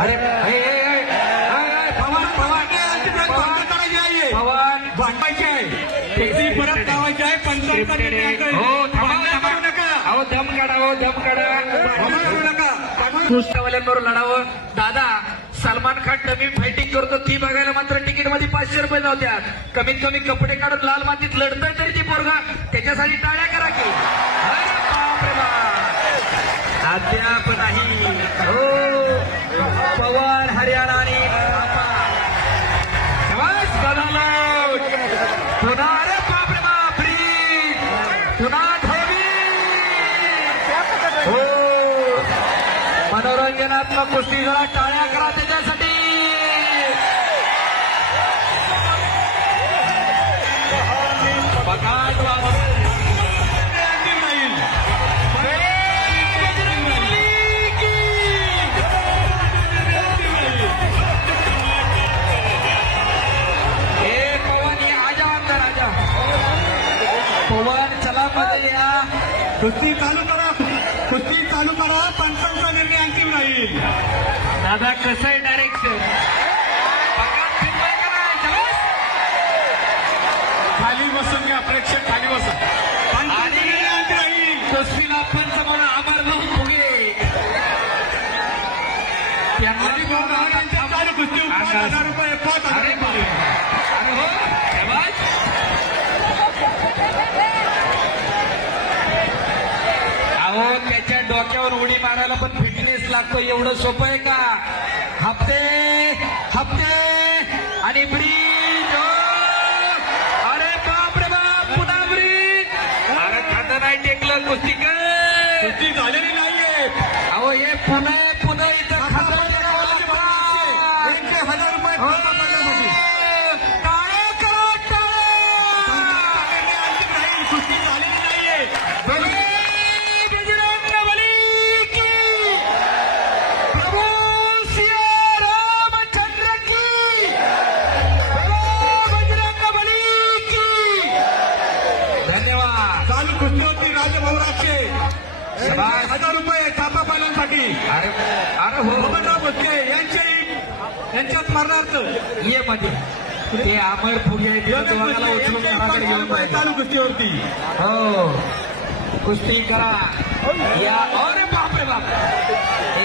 अरे पवन भांडायचे आहे टेक्सी परत लावायची आहे पंचायत अहो दम काढा हो दम काढा नका लढावं दादा. सलमान खान डमी फायटिंग करतो ती बघायला मात्र तिकीट मध्ये 500 रुपये नव्हत्या. कमीत कमी कपडे काढून लाल मातीत लढतोय तरी ती पोरगा त्याच्यासाठी टाळ्या करा की. अरे बापरे बाप अद्याप नाही हो. पवार हरियाणा आणि पुन्हा अरे बापरे बाप पुन्हा धोबी हो. मनोरंजनात्मक गोष्टी जरा टाळ्या करा त्याच्यासाठी. पवन चला मध्ये या. कुस्ती चालू करा पंचांचा निर्णय अंतिम राहील. दादा कसं आहे डायरेक्शन खाली बसून घ्या प्रेक्षक खाली बसा. पंचांचा निर्णय अंतिम राहील. कुस्तीला पंच म्हणून अमरभाऊ फुगे त्यांना कुस्ती 5,000 रुपये 5,000 रुपये. अरे हो शाबास. अहो त्याच्या डोक्यावर उडी मारायला पण फिटनेस लागतो. एवढं सोपं आहे का? हप्ते आणि ब्रिज. अरे बाप रे बाप पुन्हा ब्रिज. अरे खातं नाही टेकलं कुस्ती कुस्ती झालेली नाहीये. अहो हे पुन्हा इथं खातं 1,000 रुपये टाळे करा टाळे. कुस्ती झालेली नाहीये. चालू कुस्ती होती राजभाऊ राक्षे 1,000 रुपये थापा पालनासाठी. अरे हो बबनराव भोसले यांच्यात स्मरणार्थ ये मध्ये ते अमर फुगे दोघाला उचलून घराकडे घेऊन रुपये चालू कुस्तीवरती. हो कुस्ती करा या. अरे बाप रे बाप ए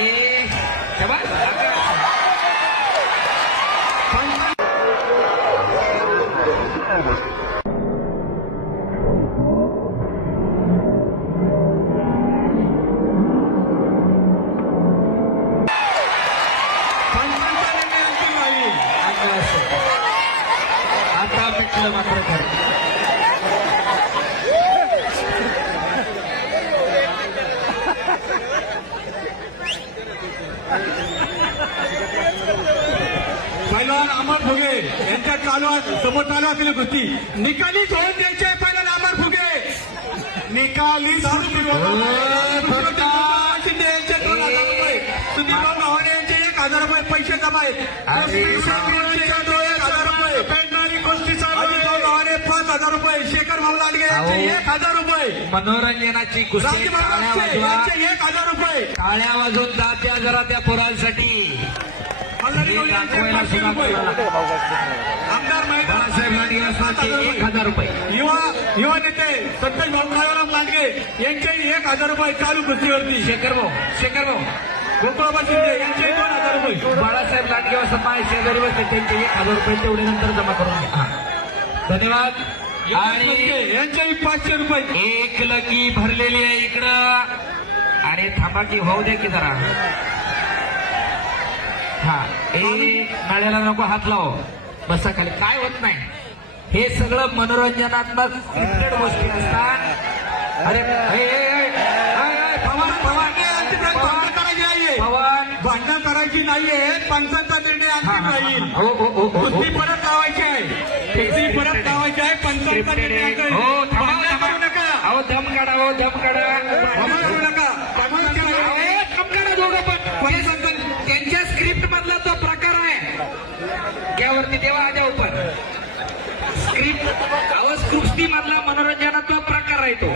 आता मिटलं मात्र खरं. पहिलवान अमर फुगे यांच्या समोर चालू असलेली कुस्ती निकाली सोडून द्यायचे. पहिलवान अमर फुगे निकाली शिंदे यांचे 2,000 रुपये. सुधीरभाऊ गव्हाणे यांचे 1,000 रुपये पैसे जमा आहेत. 1,000 रुपये पेडणारी कुस्ती अजितभाऊ गव्हाणे 5,000 रुपये. शेखर भाऊ लांडगे यांचे 1,000 रुपये. मनोरंजनाची कुस्ती यांचे 1,000 रुपये. काळ्या वाजून जात्या जरा त्या पोरांसाठी. आमदार बाळासाहेब लांडगे असतात 1,000 रुपये. युवा नेते संतोष भाऊ काळाराम लांडगे यांचे 1,000 रुपये चालू कुस्तीवरती. शेखर भाऊ गोकुळाबा शिंदे यांचे 2,000 रुपये. बाळासाहेब लांडगे असं माझ्या शेजारी बसते त्यांचे 1,000 रुपये तेवढे नंतर जमा करून घ्या. धन्यवाद. आणि यांचे 500 रुपये. एक लकी भरलेली आहे इकडं. अरे थांबा की होऊ दे की जरा. हा नाळ्याला नको हात लाव बसा खाली. काय होत नाही. हे सगळं मनोरंजनात्मक स्क्रिप्टेड गोष्टी असतात. अरे भांडण करायची नाहीये. पंचांचा निर्णय अंतिम राहील. कुस्ती परत लावायची आहे. टेक्सी परत लावायची आहे. पंचांचा निर्णय करू नका. अहो दम काढा हो दम काढा. करू नका. दोघं पण त्यांच्या स्क्रिप्ट मधला तो प्रकार आहे. त्यावरती तेव्हा आजा पण स्क्रिप्ट कुस्ती मधला मनोरंजनाचा प्रकार आहे. आहे तो.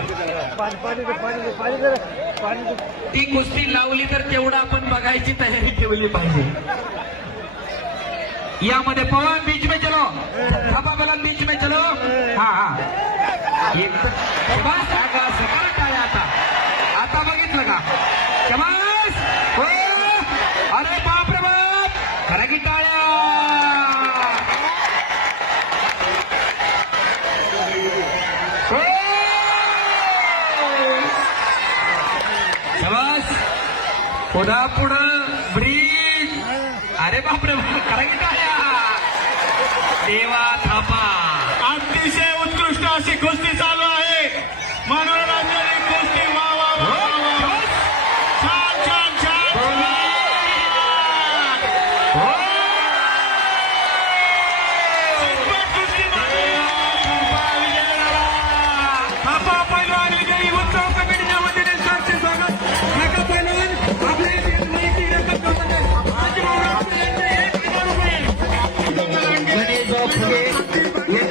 ती कुस्ती लावली तर तेवढं आपण बघायची तयारी ठेवली पाहिजे. यामध्ये पवन बीच में चलो, थापा बलन बीच में चलो. हा एक सकाळ टाळ्या आता बघितलं का शबास. हो अरे बाप रे बाप, खरा की टाळ्या. हो शबास. पुढं ब्रिज. अरे बाप रे बाप, खरा की टाळ्या. देवा थापा. अतिशय उत्कृष्ट अशी कुस्ती चालू आहे. मनोरंजन कुस्ती. वा वा वा वा वा. छान छान छान. कुस्ती थापा पैलवान विजयी. उत्सव कमिटीच्या वतीने सरचे स्वागत. नका पैलवान आपल्या इथे माहिती रक्कम करतात. आज महाराष्ट्र यांचे 1,000 रुपये. गणेश फुले